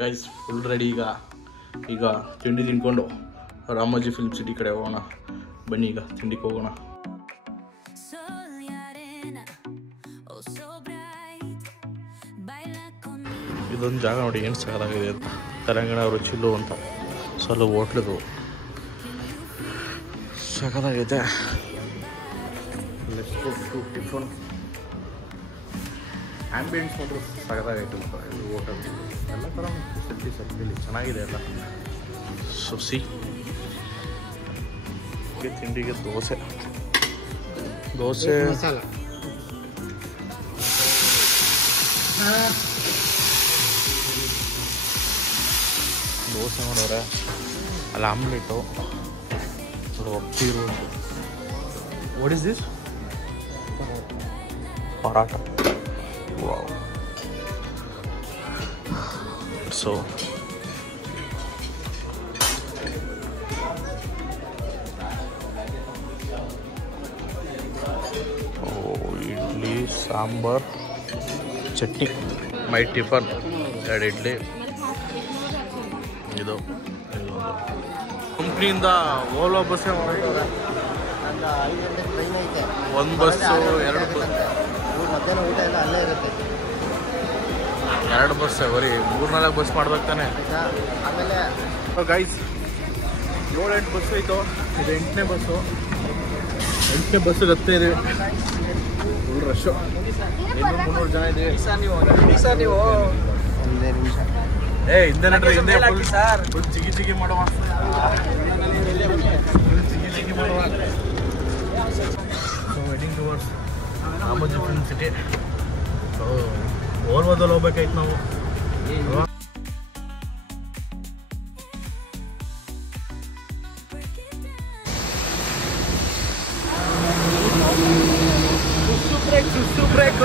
Guys full ready ಈಗ ತಿಂಡಿ ತಿನ್ಕೊಂಡು ರಾಮೋಜಿ ಫಿಲ್ಮ್ ಸಿಟಿ ಕಡೆ ಹೋಗೋಣ. ಬನ್ನಿ ಈಗ ತಿಂಡಿಗೆ ಹೋಗೋಣ. ಇದೊಂದು ಜಾಗ ನೋಡಿ ಏನು ಸಾಕಾಗಿದೆ ಅಂತ, ತೆಲಂಗಾಣ ರುಚಿಲು ಅಂತ ಸ್ವಲ್ಪ ಹೋಟ್ಲದು ಸಖತ್ತಾಗೈತೆ. ಟಿಫನ್ ಆ್ಯಂಬಿಯನ್ಸ್ ಮಾತ್ರ ಸಖತ್ತಾಗೈತೆ. ಇದು ಹೋಟೆಲ್ ಎಲ್ಲ ಥರ ಫೆಸಿಲಿಟೀಸ್ ಇಲ್ಲಿ ಚೆನ್ನಾಗಿದೆ ಎಲ್ಲ. ಸೊಸಿ ತಿಂಡಿಗೆ ದೋಸೆ ಮಸಾಲ ದೋಸೆ ಮಾಡೋರೆ, ಅಲ್ಲಿ ಆಮ್ಲೆಟು, ಒಪ್ಪಿರು. What is this? Paratha. Wow. So idli, sambar, chutney. My tiffin 2 idli. ಇದು ಕಂಪ್ನಿಯಿಂದ ಓಲೋ ಬಸ್ಸೇ ಹೊರಟಿದ್ದಾರೆ. 1 ಬಸ್ಸು 2 ಬಸ್, ಮಧ್ಯಾಹ್ನ ಊಟ ಎಲ್ಲ ಅಲ್ಲೇ ಇರುತ್ತೆ. 2 ಬಸ್ ಬರೀ 3-4 ಬಸ್ ಮಾಡ್ಬೇಕು ತಾನೆ. ಆಮೇಲೆ ಗೈಸ್ 7-8 ಬಸ್ಸು ಇತ್ತು, ಇದು 8ನೇ ಬಸ್ಸು. 8ನೇ ಬಸ್ಸಿಗೆ ಹತ್ತೇ ಇದೀವಿ. Full rush. 200-300 ಜನ ಇದೀವಿ. ನೀವು ಒಂದೇ ನಿಮಿಷ ಹಿಂದೆ ನಡ್ರಿ, ಹಿಂದೆ ಫುಲ್ ಜಿಗಿ ಮಾಡುವ. So wedding tours Ramoji Film City. So ಓಲ್ವದಲ್ಲಿ ಹೋಗ್ಬೇಕಾಯ್ತು ನಾವು. ಸುಸ್ತು ಬ್ರೇಕ್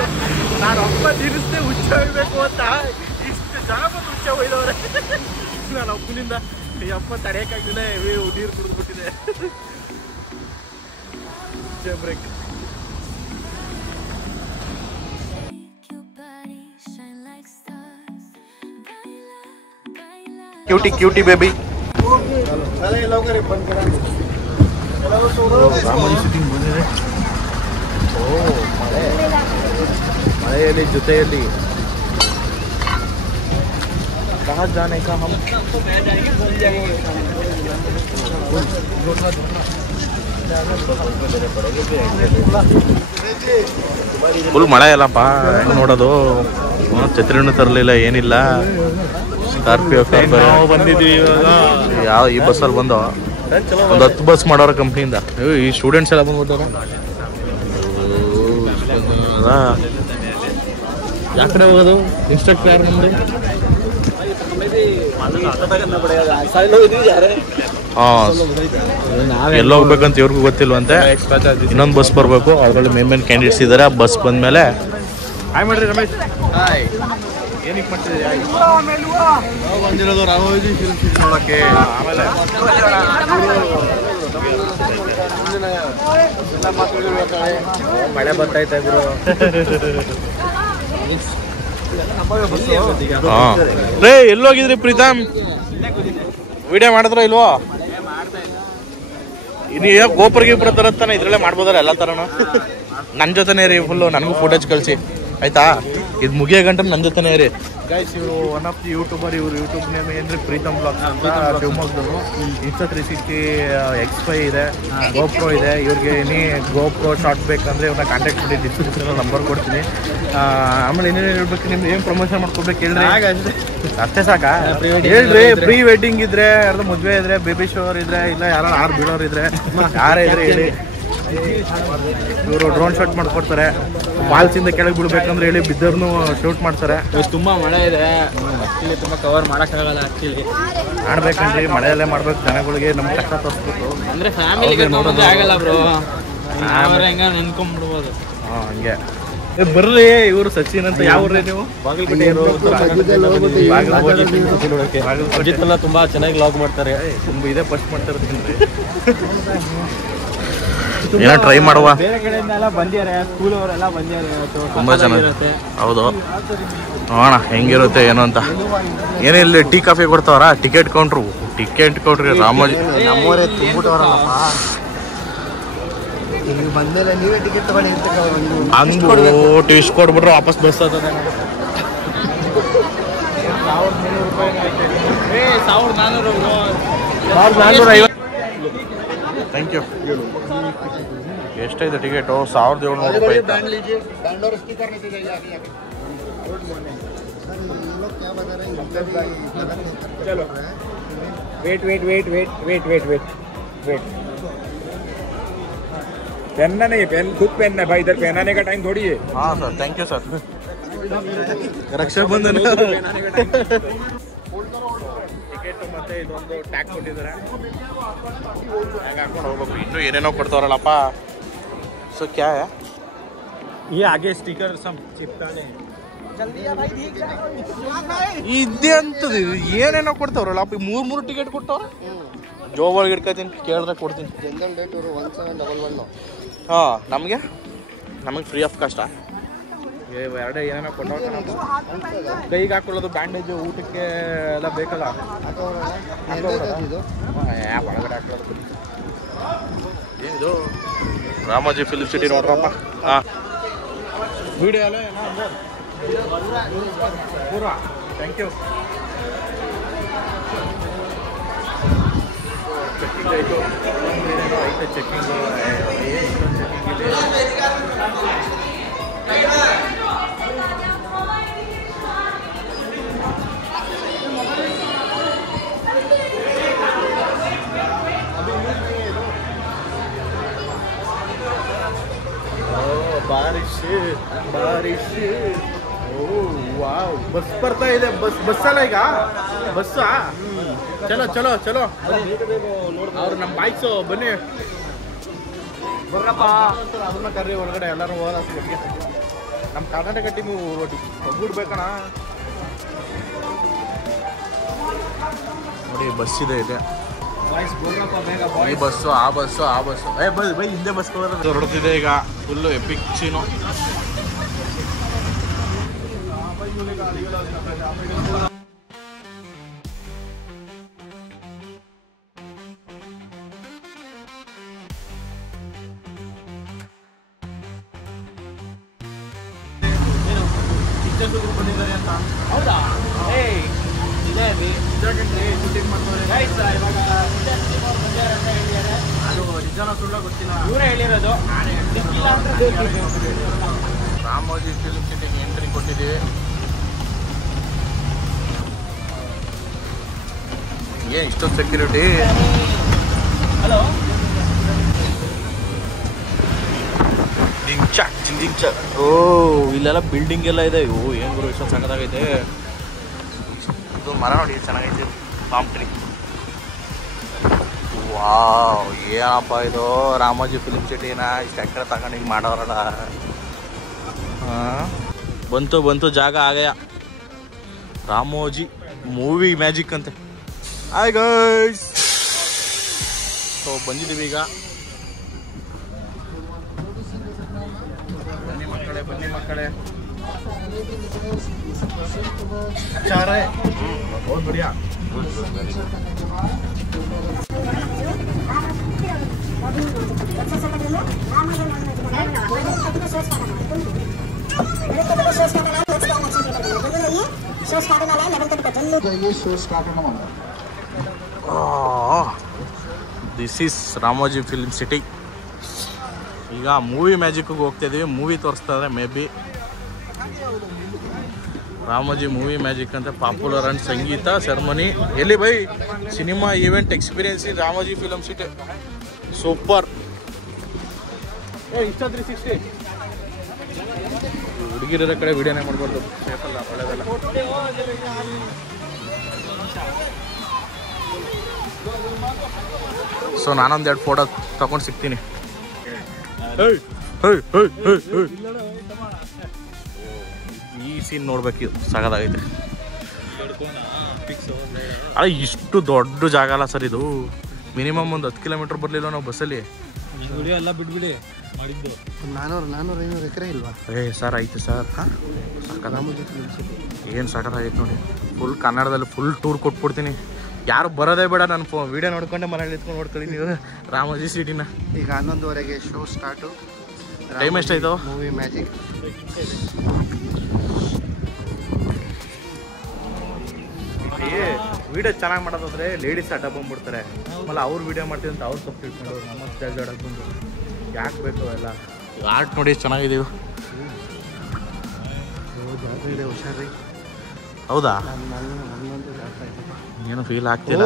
ನಾನು ಅಪ್ಪ ತಿರ್ಸ್ದೆ ಹುಚ್ಚ ಹೋಗ್ಬೇಕು ಅಂತ ಇಷ್ಟು ಜನ ಬಂದು ಹುಚ್ಚ ಹೋಯ್ದವ್ರೆ. ನಾನು ಅಪ್ಪನಿಂದ ಈ ಅಪ್ಪ ತಡೆಯೋಕ್ಕಾಗಿಲ್ಲ, ನೀರು ಕುಡಿದ್ಬಿಟ್ಟಿದೆ. ಹುಚ್ಚ break. Cutie baby. Ramoji shooting ಬಂದಿದೆ. ಮಳೆಯಲ್ಲಿ ಜೊತೆಯಲ್ಲಿ ಕहाँ जाने का हम ಫುಲ್ ಮಳೆ ಅಲ್ಲಪ್ಪ, ನೋಡೋದು. ಛತ್ರಿನೂ ತರಲಿಲ್ಲ, ಏನಿಲ್ಲ. ಸ್ಕಾರ್ಪಿಯೋ ಬಂದಿದ್ವಿ ಯಾವ ಈ ಬಸ್ಸಲ್ಲಿ ಬಂದು ಒಂದು 10 ಬಸ್ ಮಾಡೋರ ಕಂಪ್ನಿಯಿಂದ. ಈ ಸ್ಟೂಡೆಂಟ್ಸ್ ಎಲ್ಲ ಬಂದ್ಬಿಟ್ಟವ್ರ. ಯಾಕಡೆ ಹೋಗೋದು? ಇನ್ಸ್ಟ್ರಕ್ಟರ್ ಯಾರು ನಮ್ದು? ಎಲ್ಲ ಹೋಗ್ಬೇಕಂತ ಇವ್ರಿಗೂ ಗೊತ್ತಿಲ್ವಂತೆ. ಇನ್ನೊಂದು ಬಸ್ ಬರಬೇಕು, ಅದರಲ್ಲಿ ಮೇನ್ ಕ್ಯಾಂಡಿಡೇಟ್ಸ್ ಇದ್ದಾರೆ. ಆ ಬಸ್ ಬಂದ್ಮೇಲೆ ಹಾಯ್ ಮಾಡ್ರಿ ರಮೇಶ್. ಏನಕ್ಕೆ ಮಾಡ್ತಿದ್ದೀವಿ? ಬಂದಿರೋದು ರಾಮೋಜಿ ಫಿಲ್ಮ್ ಸಿಟಿ ನೋಡೋಕ್ಕೆ. ಆಮೇಲೆ ಮಳೆ ಬರ್ತಾಯ್ತಾ ಇದ್ರು. ರೇ ಎಲ್ಲೋಗಿದ್ರಿ ಪ್ರೀತಮ್? ವಿಡಿಯೋ ಮಾಡಿದ್ರ ಇಲ್ವೋ? ನೀವು ಗೋಪುರ ಗೀಪುರ ತರತ್ತಾನೆ ಇದ್ರಲ್ಲೇ ಮಾಡ್ಬೋದಾರ ಎಲ್ಲ ತರನು. ನನ್ನ ಜೊತೆನೇ ರೀ ಫುಲ್ಲು, ನನಗೂ ಫೋಟೋಸ್ ಕಳಿಸಿ ಆಯ್ತಾ? ಇದು ಮುಗಿಯೋ ಗಂಟೆ ನನ್ನ ಜೊತೆನೇ ರೀ. ಗೈಸ್ ಇವರು ಒನ್ ಆಫ್ ದಿ ಯೂಟ್ಯೂಬರ್. ಇವರು ಯೂಟ್ಯೂಬ್ ನೇಮ್ ಏನ್ರಿ ಪ್ರೀತಮ್ ಬ್ಲಾಗ್ಸ್ ಅಂತ, ಶಿವಮೊಗ್ಗದವರು. Insta360 X5 ಇದೆ, ಗೋಪ್ರೋ ಇದೆ. ಇವ್ರಿಗೆ ಏನೇ ಗೋಪ್ರೋ ಶಾರ್ಟ್ ಬೇಕಂದ್ರೆ ಇವ್ರನ್ನ ಕಾಂಟ್ಯಾಕ್ಟ್ ಮಾಡಿ, ಡಿಸ್ಕ್ರಿಪ್ಷನ್ ನಂಬರ್ ಕೊಡ್ತೀನಿ. ಆಮೇಲೆ ಏನೇನು ಹೇಳ್ಬೇಕು, ನಿಮ್ಗೆ ಏನು ಪ್ರಮೋಷನ್ ಮಾಡ್ಕೊಬೇಕು ಹೇಳ್ರಿ. ಅಷ್ಟೇ ಸಾಕಾ? ಹೇಳ್ರಿ. ಪ್ರೀ ವೆಡ್ಡಿಂಗ್ ಇದ್ರೆ, ಯಾರ್ದು ಮದುವೆ ಇದ್ರೆ, ಬೇಬಿ ಶೋರ್ ಇದ್ರೆ, ಇಲ್ಲ ಯಾರು 6 ಬೀಳೋರು ಇದ್ರೆ, ಯಾರೇ ಇದ್ರೆ ಹೇಳಿ. ಇವರು ಡ್ರೋನ್ ಶಾಟ್ ಮಾಡ್ಕೊಡ್ತಾರೆ. ಫಾಲ್ಸಿಂದ ಕೆಳಗೆ ಬಿಡ್ಬೇಕಂದ್ರೆ ಹೇಳಿ ಬಿದ್ದರ್ನು ಶೂಟ್ ಮಾಡ್ತಾರೆ. ತುಂಬಾ ಮಳೆ ಇದೆ, ಆಕ್ಚುಲಿ ತುಂಬಾ ಕವರ್ ಮಾಡಕ್ಕಾಗಲ್ಲ. ಆಕ್ಚುಲಿ ಮಾಡ್ಬೇಕಂದ್ರಿ, ಮಳೆಯಲ್ಲೇ ಮಾಡ್ಬೇಕು. ಜನಗಳಿಗೆ ನಮ್ಗೆ ಕಷ್ಟ ತೋರಿಸ್ಬೇಕು ಅಂದ್ರೆ ಫ್ಯಾಮಿಲಿಗೆ ನೋಡೋದು ಆಗಲ್ಲ ಬ್ರೋ. ಹೆಂಗ ನೆನ್ಕೊಂಡ್ಬಿಡ್ಬೋದು. ಹಂಗೆ ಬರ್ರಿ. ಇವರು ಸಚಿನ್ ಅಂತ. ಯಾವ ಊರ್ರಿ ನೀವು? ಅಜಿತ್ ತುಂಬಾ ಚೆನ್ನಾಗಿ ಲಾಗ್ ಮಾಡ್ತಾರೆ. ತುಂಬ ಇದೇ ಫಸ್ಟ್ ಮಾಡ್ತಾ ಇರ್ತೀನಿ. ಏನೋ ಟ್ರೈ ಮಾಡುವ. ಬೇರೆ ಕಡೆಯಿಂದ ಎಲ್ಲ ಬಂದಿದ್ದಾರೆ, ಸ್ಕೂಲ್ ಅವರೆಲ್ಲ ಬಂದಿದ್ದಾರೆ, ತುಂಬ ಚೆನ್ನಾಗಿರುತ್ತೆ. ಹೌದು, ನೋಡೋಣ ಹೆಂಗಿರುತ್ತೆ ಏನು ಅಂತ. ಏನೇ ಇಲ್ಲಿ ಟೀ ಕಾಫಿ ಕೊಡ್ತಾವರ, ಟಿಕೆಟ್ ಕೌಂಟ್ರಿ ರಾಮೋಜಿ ನಮ್ಮವರೇ ತುಂಬಿಟ್ಟವರಲ್ಲಪ್ಪ. ನೀವು ಬಂದ್ಮೇಲೆ ನೀವೇ ಟಿಕೆಟ್ ತಗೊಂಡು ಹಂಗು ಟ್ವಿಸ್ಟ್ ಕೊಟ್ಬಿಟ್ರೆ ವಾಪಸ್ ಬಸ್ ಆಗ್ತದೆ. 1450. Thank you. ಎಷ್ಟೈತೆ ಟಿಕೆಟು? 1700 ರೂಪಾಯಿ. चलो वेट पहनना नहीं, खुद पहनना है भाई, इधर पहनाने का टाइम थोड़ी है. ಹಾಂ sir, thank you sir. Rakshabandhan ticket ಮತ್ತೆ ಇದೊಂದು ಟ್ಯಾಗ್ ಕೊಟ್ಟಿದ್ದಾರೆ, ಹಾಕೊಂಡು ಹೋಗ್ಬೇಕು. ಇನ್ನು ಏನೇನೋ ಕೊಡ್ತಾರಲ್ಲಪ್ಪ. ಸೊ ಕ್ಯಾ ये आगे स्टिकर सब चिपकाने हैं. ಇದೇ ಅಂತದ್ದು ಏನೇನೋ ಕೊಡ್ತಾವ್ರಲ್ಲಪ್ಪ. 3 ಟಿಕೆಟ್ ಕೊಟ್ಟವ್ರ. ಜೋಬ್ ಒಳಗೆ ಇಟ್ಕೊತೀನಿ, ಕೇಳಿದ್ರೆ ಕೊಡ್ತೀನಿ. General rate 1711. ಹಾಂ, ನಮಗೆ ಫ್ರೀ ಆಫ್ ಕಾಸ್ಟಾ? ಎರಡೇ ಏನೇನೋ ಕೊಟ್ಟವ್ರ. ಕೈಗೆ ಹಾಕೊಳ್ಳೋದು, ಬ್ಯಾಂಡೇಜು, ಊಟಕ್ಕೆ ಎಲ್ಲ ಬೇಕಲ್ಲ, ಇದು ಒಳಗಡೆ ಹಾಕೊಳ್ಳೋದು. ಏನಿದು ರಾಮೋಜಿ ಫಿಲ್ಮ್ ಸಿಟಿ ನೋಡ್ರಪ್ಪ. ಹಾಂ, ವಿಡಿಯೋ ಎಲ್ಲ ಪೂರ. Thank you. ಚೆಕ್ಕಿಂಗ್ ಆಯಿತು, ಐತೆ ಚೆಕ್ಕಿಂಗು. ಬಾರಿಶ್. ಓ ವಾವ್, ಬಸ್ ಬರ್ತಾ ಇದೆ. ಬಸ್ಸಲ್ಲ ಈಗ, ಬಸ್ಸಾ? ಚಲೋ ಅವ್ರು ನಮ್ಮ ಬಾಯ್ಸು. ಬನ್ನಿ ಬರ್ರಪ್ಪ, ಅದನ್ನ ಕರ್ರಿ ಒಳಗಡೆ. ಎಲ್ಲರೂ ಹೋಗೋದಕ್ಕೆ ನಮ್ಮ ಕರ್ನಾಟಕ ಟೀಮು ಒಗ್ಗೂಡ್ಬೇಕಣ್ಣ. ನೋಡಿ, ಬಸ್ ಇದೆ. ಈ ಬಸ್ಸು, ಆ ಬಸ್ಸು. ಬೈ ಹಿಂದೆ ಬಸ್ ಹೊರಡ್ತಿದೆ ಈಗ. ಫುಲ್ಲು ಎಪಿಕ್ ಸೀನು. ಬಂದಿದ್ದಾರೆ ಅಂತ. ಹೌದಾ? ಶೂಟಿಂಗ್ ಮಾಡ್ತಾರೆ. ಅದು ನಿಜಾನ ಸುಳ್ಳ ಗೊತ್ತಿಲ್ಲ, ಇವರೇ ಹೇಳಿರೋದು. ರಾಮೋಜಿ ಫಿಲ್ಮ್ ಸಿಟಿಗೆ ಎಂಟ್ರಿ ಕೊಟ್ಟಿದ್ದೀವಿ. ಏನ್ ಇಷ್ಟೊಂದು ಸೆಕ್ಯೂರಿಟಿ? ಹಲೋ, ಜಿಂಚಕ್. ಓ, ಇಲ್ಲೆಲ್ಲ ಬಿಲ್ಡಿಂಗ್ ಎಲ್ಲ ಇದೆ. ಓ, ಏನ್ ಗುರು, ಇಷ್ಟೊಂದು ಸಣ್ಣದಾಗೈತೆ. ಇದು ಮರ ನೋಡಿ, ಚೆನ್ನಾಗೈತೆ. Palm tree. ವಾವ್, ಏನಪ್ಪ ಇದು ರಾಮೋಜಿ ಫಿಲ್ಮ್ ಸಿಟಿನ ಇಷ್ಟು ಎಕರೆ ತಗೊಂಡು ಹಿಂಗೆ ಮಾಡೋರಲ್ಲ. ಹಾಂ, ಬಂತು ಜಾಗ ಆಗಯ. ರಾಮೋಜಿ ಮೂವಿ ಮ್ಯಾಜಿಕ್ ಅಂತೆ. ಹಾಯ್ ಗೈಸ್, ಸೊ ಬಂದಿದ್ದೀವಿ ಈಗ. ಬನ್ನಿ ಮಕ್ಕಳೇ. ಚಾರೆ बहुत बढ़िया. This is Ramoji Film city. ಈಗ ಮೂವಿ ಮ್ಯಾಜಿಕ್ಗೆ ಹೋಗ್ತಿದ್ದೀವಿ. ಮೂವಿ ತೋರಿಸ್ತಾ ಇದ್ದಾರೆ. May be Ramoji movie magic ಅಂತ ಪಾಪ್ಯುಲರ್ ಅಂಡ್ ಸಂಗೀತ ಸೆರೆಮನಿ. ಎಲ್ಲಿ by? Cinema event experience in Ramoji Film city. Super. ಇಷ್ಟ 360 ಹುಡುಗಿರ ಕಡೆ ವಿಡಿಯೋನೇ ಮಾಡ್ಬಾರ್ದು, ಸೇಫಲ್ಲ, ಒಳ್ಳೆಯದಲ್ಲ. ಸೊ ನಾನೊಂದೆರಡು ಫೋಟೋ ತಗೊಂಡು ಸಿಗ್ತೀನಿ. ಈ ಸೀನ್ ನೋಡ್ಬೇಕು, ಸಗದಾಗೈತೆ. ಅಲ್ಲ, ಇಷ್ಟು ದೊಡ್ಡ ಜಾಗ ಅಲ್ಲ ಸರ್ ಇದು. ಮಿನಿಮಮ್ ಒಂದು 10 ಕಿಲೋಮೀಟರ್ ಬರಲಿಲ್ಲ ನಾವು ಬಸ್ಸಲ್ಲಿ. ವಿಡಿಯೋ ಎಲ್ಲ ಬಿಟ್ಬಿಡಿ ಮಾಡಿದ್ದು. 400-500 ಎಕರೆ ಇಲ್ವಾ? ಸರ್ ಐತೆ ಸರ್. ಏನು ಸಕತ್ತಾಗೈತೆ ನೋಡಿ. ಫುಲ್ ಕನ್ನಡದಲ್ಲಿ ಫುಲ್ ಟೂರ್ ಕೊಟ್ಬಿಡ್ತೀನಿ. ಯಾರು ಬರೋದೇ ಬೇಡ, ನಾನು ವೀಡಿಯೋ ನೋಡ್ಕೊಂಡೆ ಮನೇಲಿ ಎತ್ಕೊಂಡು ನೋಡ್ಕೊಳ್ಳಿ ನೀವು ರಾಮೋಜಿ ಸಿಟಿನ. ಈಗ 11:30ಗೆ ಶೋ ಸ್ಟಾರ್ಟು. ಟೈಮ್ ಎಷ್ಟಾಯ್ತು? Movie magic. ವೀಡಿಯೋ ಚೆನ್ನಾಗಿ ಮಾಡೋದಾದ್ರೆ ಲೇಡೀಸ್ ಅಡ್ಡ ಬಂದ್ಬಿಡ್ತಾರೆ. ಆಮೇಲೆ ಅವ್ರು ವೀಡಿಯೋ ಮಾಡ್ತೀವಿ ಅಂತ ಅವ್ರು ತಪ್ಪು ತಿಳ್ಕೊಂಡು ನಮ್ಮ ಜಾಡಕ್ಕೆ ಬಂದು ಯಾಕೆ ಬೇಕು ಎಲ್ಲ. ಆರ್ಟ್ ನೋಡಿ ಚೆನ್ನಾಗಿದ್ದೀವಿ. ಜಾಸ್ತಿ ಇದೆ, ಹುಷಾರಿ. ಹೌದಾ? ನನ್ನಂತೂ ಜಾಸ್ತಿ ಆಯ್ತು. ಏನು ಫೀಲ್ ಆಗ್ತಿಲ್ಲ.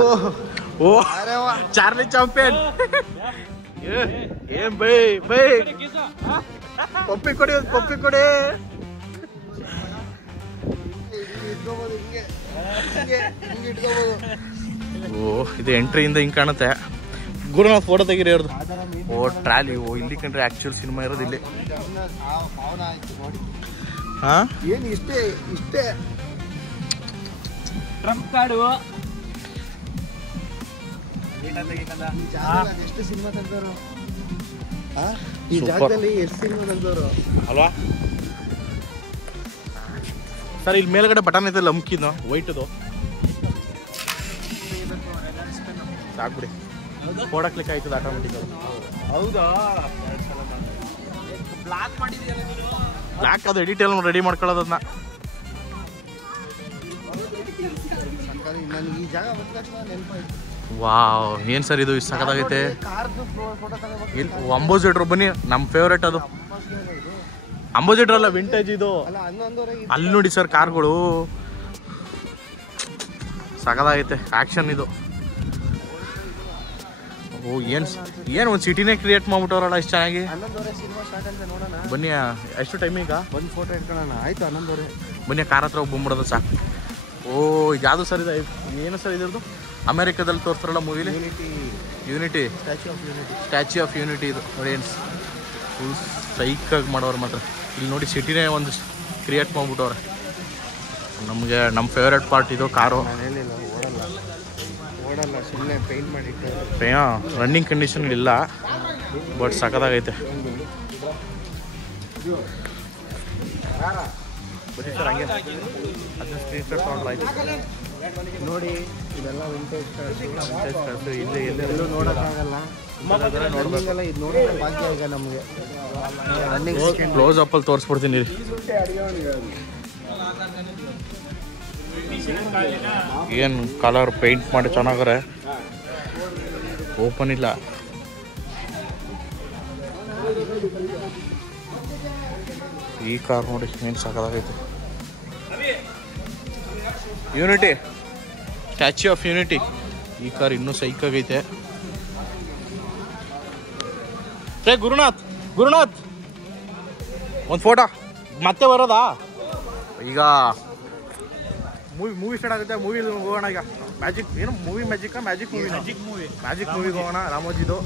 ಓ ಚಾರ್ಲಿ ಚಾಂಪಿಯನ್. ಏನ್ ಬೈ ಬೈ ಪಪ್ಪಿ ಕೊಡಿ, ಒಂದು ಪಪ್ಪಿ ಕೊಡಿ. ಓ ಇದು ಎಂಟ್ರಿಯಿಂದ ಹಿಂಗೆ ಕಾಣುತ್ತೆ. ಗುರುನಾಥ್ ಫೋಟೋ ತೆಗೀರಿ ಅವ್ರದ್ದು. ಓ ಟ್ರಾಲಿ. ಓ ಇಲ್ಲಿ ಕಂಡ್ರೆ ಆಕ್ಚುಲ್ ಸಿನಿಮಾ ಇರೋದು ಇಲ್ಲಿ. ಹಾ ಏನು ಇಷ್ಟೇ ಟ್ರಂಪ್ ಕಾರ್ಡು ಎಷ್ಟು ಸಿನಿಮಾ ತೆಗ್ದವರು? ಈ ಜಾಗದಲ್ಲಿ ಎಷ್ಟು ಸಿನಿಮಾ ತೆಗ್ದವರು ಅಲ್ವಾ ಸರ್? ಇಲ್ಲಿ ಮೇಲ್ಗಡೆ ಬಟನ್ ಐತೆ ಲಮ್ಕಿನ ವೈಟ್ದು. ಸಾಕ್ಬಿಡಿ, ಫೋಟೋ ಕ್ಲಿಕ್ ಆಯ್ತದ ಆಟೋಮೆಟಿಕ್. ಹೌದಾ? ಬ್ಲಾಕ್ ಮಾಡಿದ್ಯಲ್ಲ ನೀನು. ಬ್ಲಾಕ್ ಅದು ಎಡಿಟ್ ಎಲ್ಲ ರೆಡಿ ಮಾಡ್ಕೊಳ್ಳೋದನ್ನ. ನನಗೆ ಈ ಜಾಗ ಬಂದ ತಕ್ಷಣ ನೆನಪಾಯ್ತು. ವಾವ್, ಏನು ಸರ್ ಇದು ಇಷ್ಟು ಸಖತ್ತಾಗೈತೆ. ಕಾರ್ದು ಫೋಟೋ ತಗೋಬೇಕು. ಇಲ್ಲಿ ಅಂಬೋಸಿಡರ್ ಬನ್ನಿ, ನಮ್ಮ ಫೇವ್ರೇಟ್ ಅದು. ಅಂಬೋಸಿಡರ್ ಅಲ್ಲ, ವಿಂಟೇಜ್ ಇದು. ಅಲ್ಲ 11:30 ಅಲ್ಲಿ ನೋಡಿ ಸರ್ ಕಾರ್ಗಳು ಸಖತ್ತಾಗೈತೆ. ಆ್ಯಕ್ಷನ್ ಇದು. ಓ ಏನು ಒಂದು ಸಿಟಿನೇ ಕ್ರಿಯೇಟ್ ಮಾಡ್ಬಿಟ್ಟವ್ರಲ್ಲ ಇಷ್ಟು ಚೆನ್ನಾಗಿ. 11:30 ಸಿನಿಮಾ ಸ್ಟಾರ್ಟ್ ಅಂತ ನೋಡೋಣ. ಬನ್ನಿ, ಎಷ್ಟು ಟೈಮ್ ಈಗ? ಒಂದು ಫೋಟೋ ಇಟ್ಕೊಳ್ಳೋಣ. ಆಯ್ತು 11:30. ಬನ್ನಿ, ಕಾರ್ ಹತ್ರ ಹೋಗಿ ಬಂದ್ಬಿಡೋದು ಸಾಕು. ಓ ಇದು ಯಾವುದು ಸರ್? ಇದು ಏನು ಸರ್ ಇದ್ರದ್ದು? ಅಮೇರಿಕಾದಲ್ಲಿ ತೋರಿಸ್ತಾರಲ್ಲ ಮೂವಿಲಿ, ಯೂನಿಟಿ, ಸ್ಟ್ಯಾಚ್ಯೂ ಆಫ್ ಯೂನಿಟಿ. ಇದು ನೋಡಿ ಏನು ಫುಲ್ ಸೈಕಾಗಿ ಮಾಡೋರು ಮಾತ್ರ. ಇಲ್ಲಿ ನೋಡಿ ಸಿಟಿನೇ ಒಂದು ಕ್ರಿಯೇಟ್ ಮಾಡ್ಬಿಟ್ಟವ್ರೆ. ನಮಗೆ ನಮ್ಮ ಫೇವ್ರೇಟ್ ಪಾರ್ಟ್ ಇದು ಕಾರು. ನಾನು ಹೇಳಿಲ್ಲ ಓಡಲ್ಲ, ಸುಮ್ಮನೆ ಪೇಂಟ್ ಮಾಡಿಟ್ಟು. ರನ್ನಿಂಗ್ ಕಂಡೀಷನ್ ಇಲ್ಲ, ಬಟ್ ಸಖತ್ತಾಗೈತೆ. ಬನ್ನಿ ಸರ್, ಹಂಗೆ ಅದನ್ನ ಸ್ಕ್ರೀನ್ ಶಾಟ್ ತೊಗೊಂಡ್ರಾಯ್ತು. ನೋಡಿ ಇದೆಲ್ಲ ವಿಂಟೇಜ್ ಕಾರ್ಸ್. ಇಲ್ಲಿ ಎಲ್ಲೂ ನೋಡೋಕ್ಕಾಗಲ್ಲ. ನೋಡ್ಬೇಕಲ್ಲ, ಇದು ನೋಡೋಕೆ ಭಾಗ್ಯ ಈಗ ನಮಗೆ. ರನ್ನಿಂಗ್ ಕ್ಲೋಸ್ ಅಪ್ಪಲ್ಲಿ ತೋರಿಸ್ಬಿಡ್ತೀನಿ ರೀ. ಏನು ಕಲರ್ ಪೇಂಟ್ ಮಾಡಿ ಚೆನ್ನಾಗರೆ. ಓಪನ್ ಇಲ್ಲ. ಈ ಕಾರ್ ನೋಡಿ ಏನು ಸಾಕಾಗೈತೆ. Unity, Statue of Unity. ಈ ಕಾರ್ ಇನ್ನೂ ಸೈಕಾಗೈತೆ. ರೇ ಗುರುನಾಥ್ ಒಂದು ಫೋಟೋ ಮತ್ತೆ ಬರೋದಾ? ಈಗ ಮೂವಿ ಸ್ಟಾರ್ಟ್ ಆಗುತ್ತೆ. ಮೂವಿಲಿ ಹೋಗೋಣ ಈಗ. ಮ್ಯಾಜಿಕ್ ಏನು ಮೂವಿ ಮ್ಯಾಜಿಕ್ ಮೂವಿಗೆ ಹೋಗೋಣ. ರಾಮೋಜಿದು